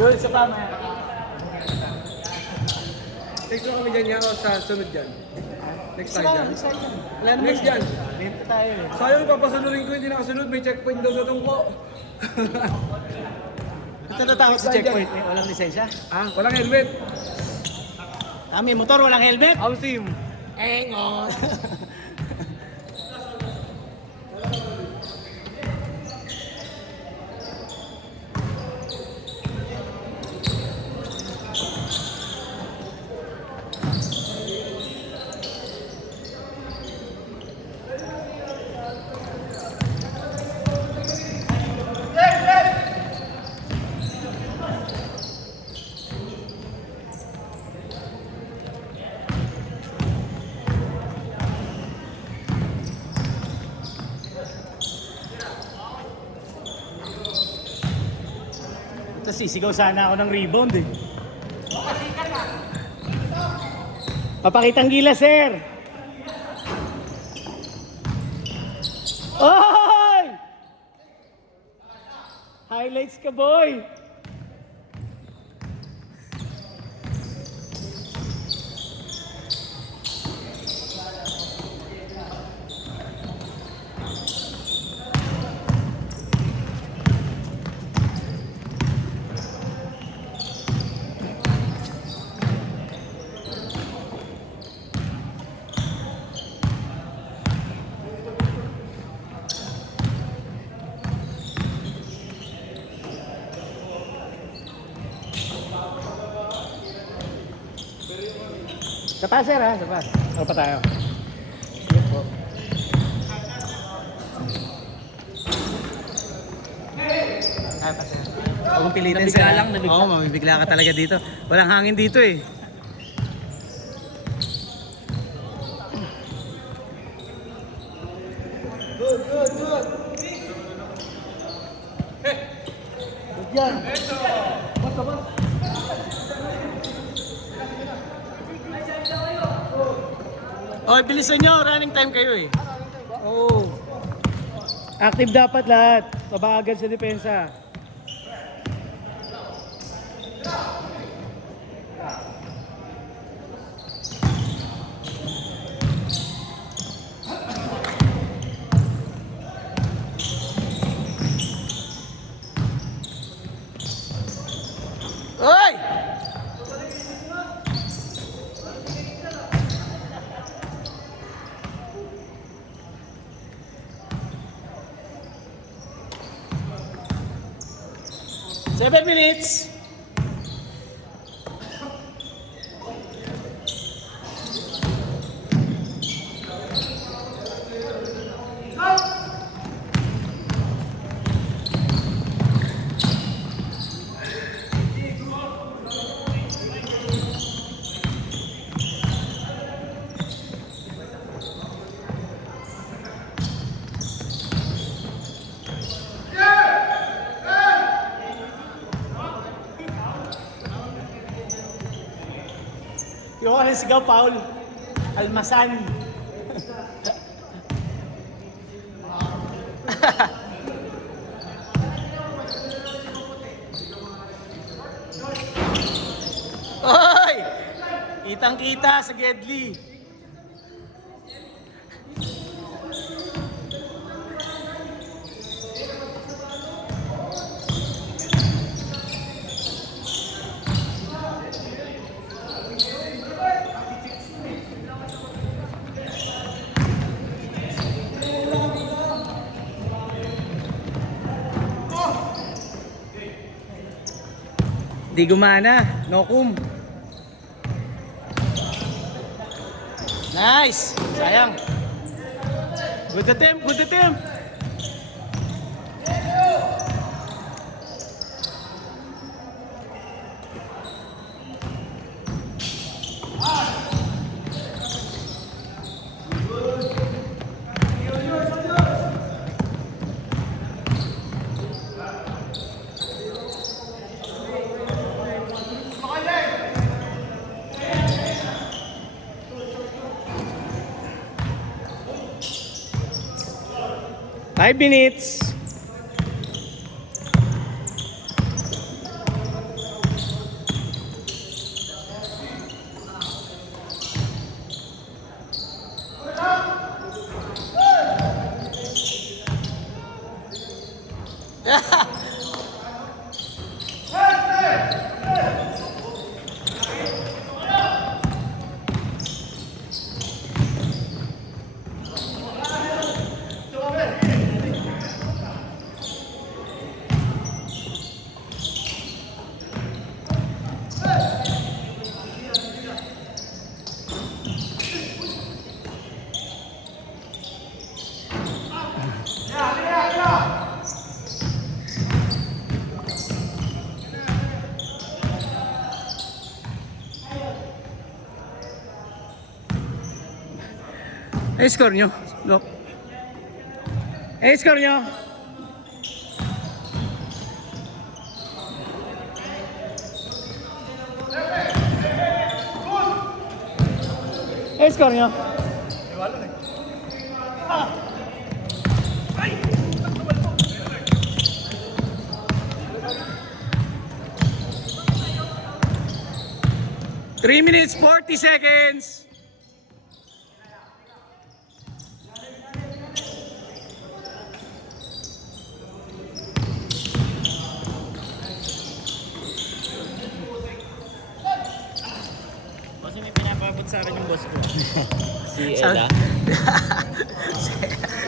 Yun, isa pa, may... Next mo kami dyan yan o sa sunod dyan. Next time dyan. Wala naman. Next dyan. Lento tayo eh. Sayang papasunurin ko, hindi nakasunod. May checkpoint daw sa tungko. Ito natakot sa checkpoint eh. Walang lisensya. Ah, walang helmet. Kami, motor, walang helmet. Ausim. Engon. Ito, sisigaw sana ako ng rebound eh. Papakitang gila, sir. Oy! Highlights ka, boy. Sa pa, sir, ha? Sa pa. Sa pa tayo. Sige po. Ah, pa, sir. Huwag mong pilitin, sir. Nabigla lang, nabigla. Oo, mamibigla ka talaga dito. Walang hangin dito eh. Good, good, good. Good yan. Basta, basta. Oy, bilisan nyo. Running time kayo eh. Oo. Active dapat lahat. Mabagal sa depensa. Oy! Seven minutes. Yung ano sigaw, Paul? Almasan. Oy! Kitang-kita sa Gedli. Di gumana, no kum. Nice! Sayang. Good attempt, good attempt. Five minutes. Ay, score nyo. Look. Ay, score nyo. Ay, score nyo. 3 minutes, 40 seconds. Kasi may pinapabot sa akin yung boss ko. Si Ella.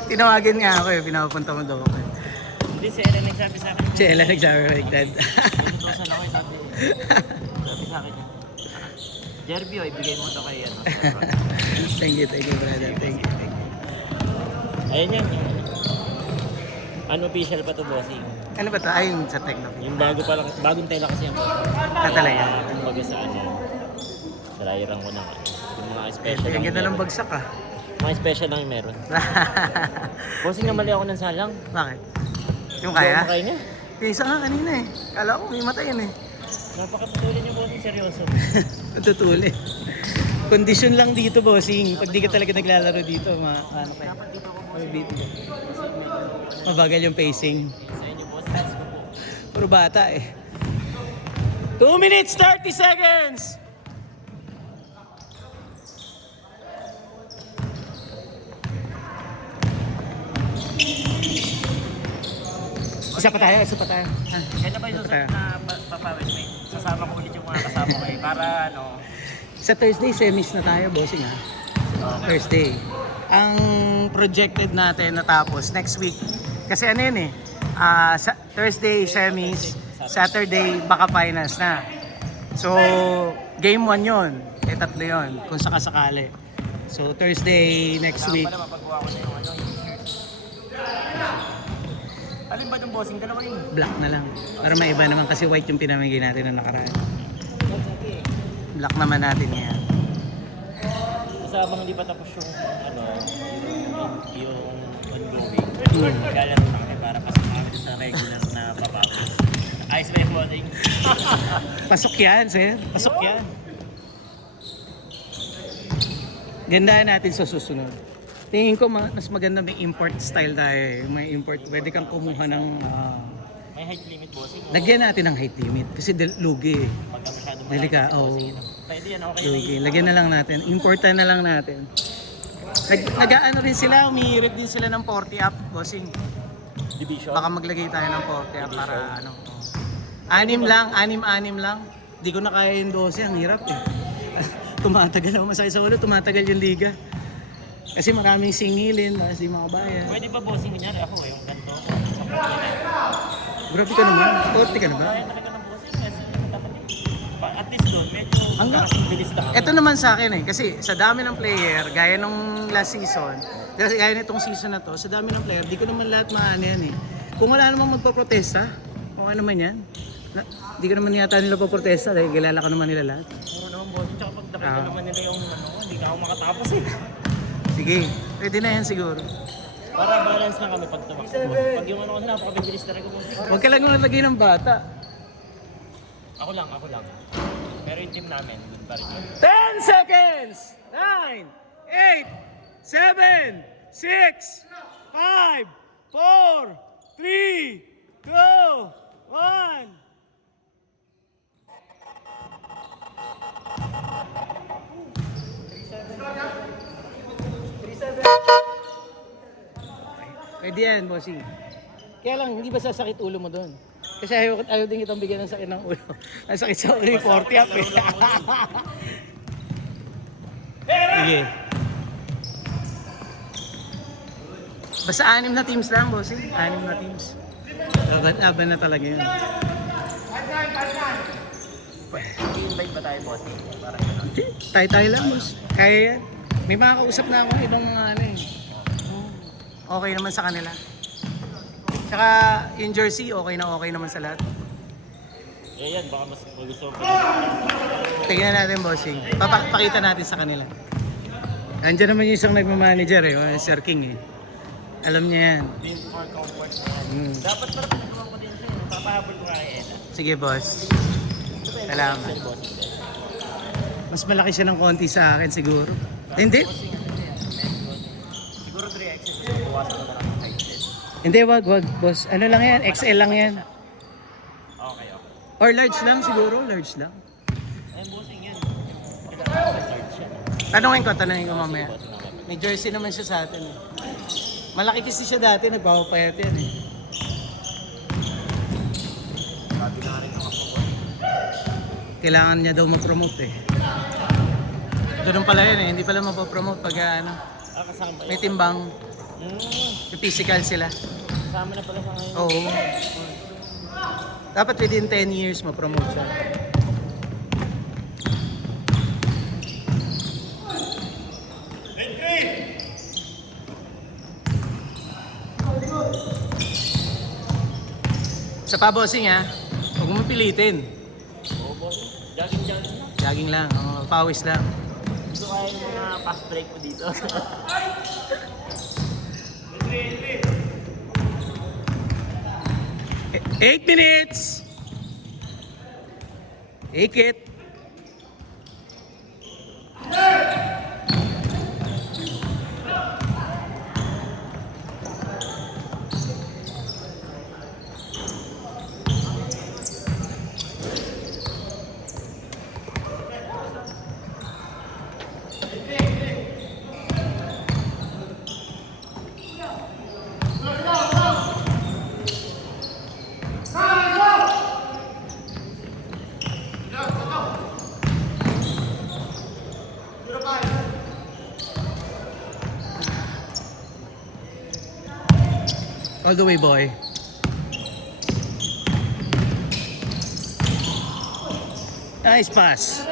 Tinawagan nga ako eh, pinapunta mo daw ako. Hindi, si Ella nagsabi sa akin. Si Ella nagsabi baliktad. Tutusan ako eh, sabi. Sabi sa akin niya. Jerby, oh, ibigay mo to kay ano. Thank you, brother. Thank you. Ayun yan. Unofficial pa to, bossing. Ano ba ito? Ayun sa Tecno. Yung bago pa lang, bagong tela kasi yan. Talaga. Kumbaga sa ano. Sa layerang ko na. Yung mga special Ang lang ganda ng meron. bagsak ah. Mga special lang yung meron. Bossing, namali ako ng salang. Bakit? Yung Kaya kaya? niya. Yung isa nga kanina eh. Kala ko may mata yun eh. Napakatutulin yung bossing, seryoso. Natutuli. Condition lang dito, bossing. Pag di ka talaga naglalaro dito, ano pa Dapat dito ko yun? Mabagal yung pacing. sa inyo, bossing. Let's go po. Puro bata eh. 2 minutes, 30 seconds! Isa pa tayo. Kaya na ba yung susunod na papawis, mate? Sasama ko ulit yung mga kasama ko eh. Para ano, Sa Thursday, semis na tayo, bossing ha. Thursday. Ang projected natin natapos next week. Kasi ano yun eh, sa Thursday, semis, Saturday, baka finals na. So, game 1 yun. Tatlo yun, kung sakasakali. So, Thursday next week. pala mapagawa ko na yung ano, yung shirt. Alin ba yung bossing? Dalawa yun. Black na lang. Para may iba naman kasi white yung pinamigay natin na nakaraan. Black naman natin ngayon. Kasi habang hindi pa tapos yung ano, yung ongoing. Kaya lang kami para pasok kami sa regular na papawis. Ayos ba yung bossing? Pasok yan, sir. Pasok yan. Gandaan natin sa susunod. Tingin ko mas maganda may import style tayo eh. May import. Pwede kang kumuha ng... May height limit bossing. lagyan natin ng height limit. Kasi lugi eh. Pagka masyadong Delika, kasi oo. bossing, ano. Pwede yan, okay na Lugi. yun. Lagyan na lang natin. Importan na lang natin. Nag-ano rin sila. Umihirit din sila ng 40 up. Bossing. Division. Baka maglagay tayo ng 40 up para ano. Anim lang. Di ko na kaya yung 12. Ang hirap eh. Tumatagal ako masakit sa ulo. Tumatagal yung liga. Kasi maraming singilin. Tapos di makabayan. Pwede ba bossing kunyari ako yung ganito? Grabe ka naman. 40 ka na ba? Kaya talaga ng bossing kasi dapat at least doon medyo Hanggang- bilis na kami. Ito naman sa akin eh. Kasi sa dami ng player, gaya nung last season, kasi gaya nitong season na to, sa dami ng player, di ko naman lahat maano yan eh. Kung wala namang magpaprotesta, kung ano man yan, di ko naman yata nila paprotesta dahil kilala ka naman nila lahat. Oo naman bossing, tsaka pag nakita naman nila yung ano, hindi ka ako makatapos eh. Sige, pwede na yan siguro. Para balance na kami pag tumakbo. Pag yung ano kasi napakabilis talaga bossing. Huwag ka lang nalagay ng bata. Ako lang. Pero yung team namin, good pa rin yun. 10 seconds! 9, 8, 7, 6, 5, 4, 3, 2, 1. Pwede yan, bossing. Kaya lang, hindi ba sasakit ulo mo doon? Kasi ayaw din itong bigyan ng sakit ng ulo. Ang sakit sa ulo yung 40 up eh. Sige. Basta 6 na teams lang, bossing. 6 na teams. Laban na talaga yun. I-invite ba tayo bossing? Para gano'n. Hindi, tayo lang, boss. Kaya yan. May mga kausap na ako ibang mga ano eh. Okay naman sa kanila. Tsaka yung jersey, okay naman sa lahat. Eh yan, baka mas gusto ko. Tingnan natin, bossing. Pakita natin sa kanila. Nandiyan naman yung isang nagmamanager eh, Sir King eh. Alam niya yan. Being for comfort na yan. Dapat pala pinagawa ko din siya. Papahabol ko kaya Eda. Sige boss. Salamat. Sir bossing din. Mas malaki siya ng konti sa akin siguro. Hindi. Bossing ano yan. Siguro 3x. Buwasan ko na lang ng height din. Hindi, wag. Boss, ano lang yan? XL lang yan. Okay. Or large lang siguro. Large lang. Ay, bossing yan. Large siya. Tanungin ko mamaya. May jersey naman siya sa atin eh. Malaki kasi siya dati, nagpapapayat yan eh. Sabi na rin ako po. Kailangan niya daw ma-promote eh. Ganun pala yun eh, hindi pala mapapromote pag ano, Kasama may timbang, may physical sila. Kasama na pala sa ngayon. Oo. Dapat within 10 years ma-promote siya. Sa pa-bossing ha, huwag mo pilitin. Oo, bossing. Jogging. Jogging lang, pawis lang. Gusto kaya yung mga fast break mo dito. 8 minutes! Take it! All the way, boy. Nice pass.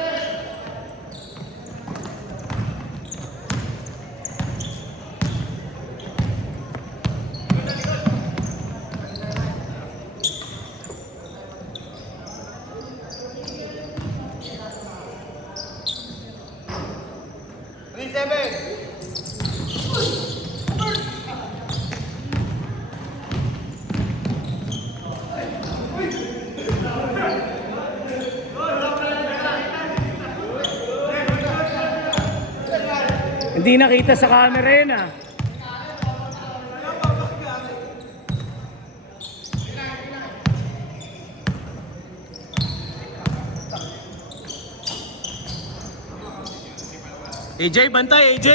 Hindi nakita sa camera yun ah. AJ, bantay AJ!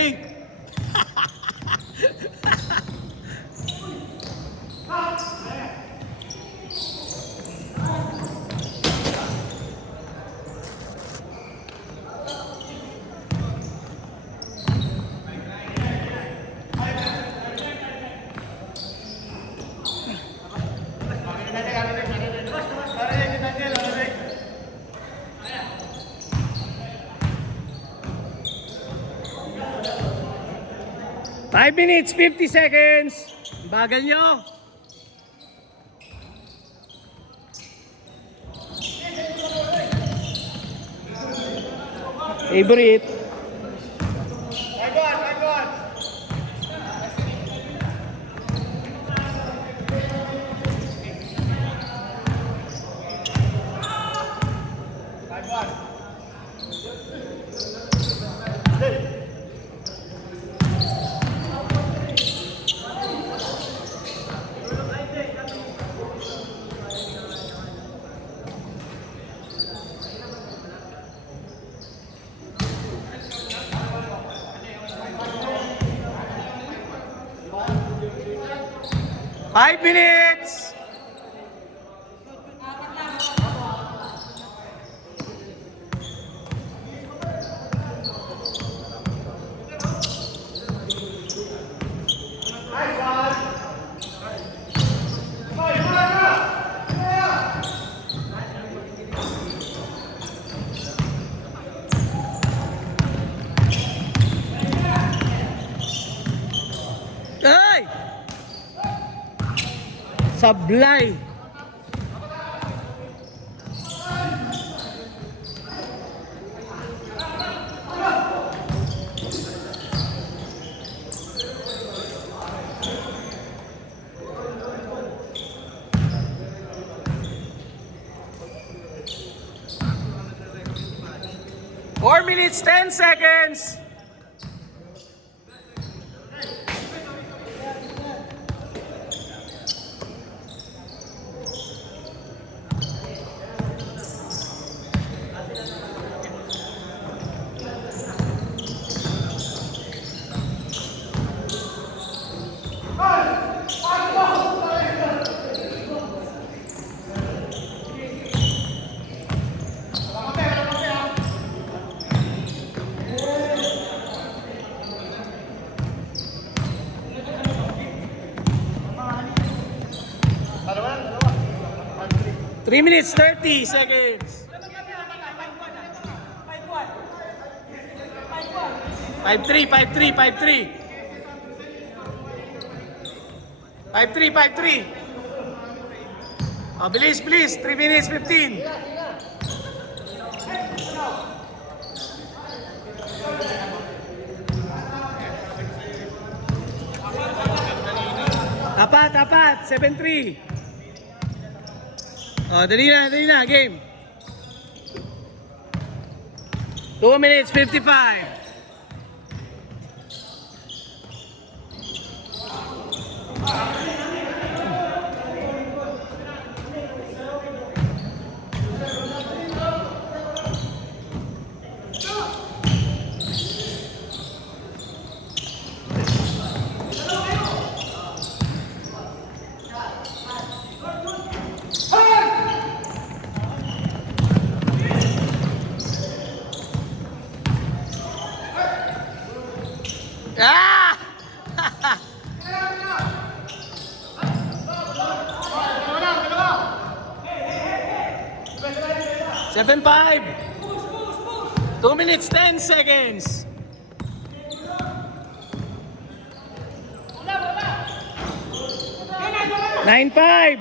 Five minutes, 50 seconds. Bagal nyo. Favorite. Five minutes. Ay! Sablay! 4 minutes, 10 seconds. Three minutes, 30 seconds. 5-3, 5-3, 5-3. 5-3, 5-3. Oh, bilis, bilis. 3 minutes, 15. Apat, apat. 7-3. Oh, dali na, game. 2 minutes, 55. Ah! 7-5. 2 minutes, 10 seconds. Nine five.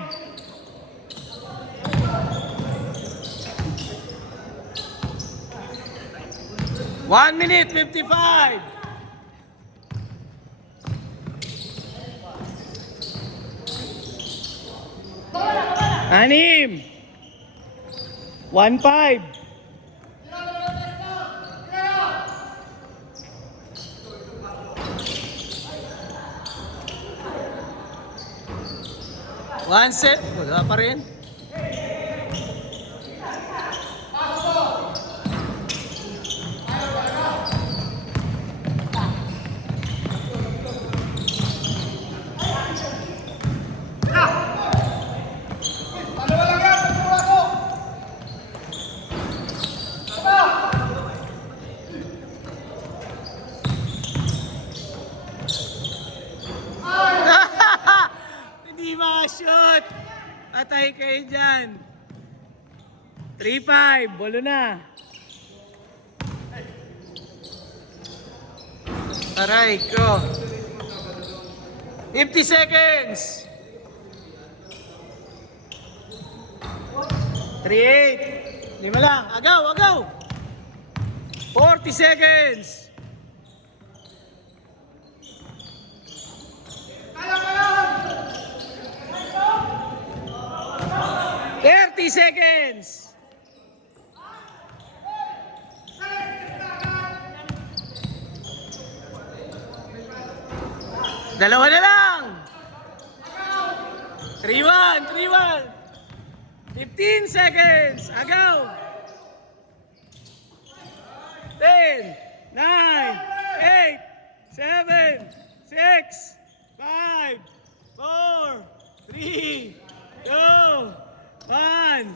One minute, 55. Anim. 1-5. One set. Wala pa rin. Hindi makashoot. Patay kayo dyan. 3-5. Bolo na. Aray ko. 50 seconds. 3-8. Lima lang. Agaw, agaw. 40 seconds. 30 seconds. Dalawa na lang. 3-1, 3-1. 15 seconds. Agaw. 10, 9, 8, 7, 6, 5, 4, 3, 2, 1.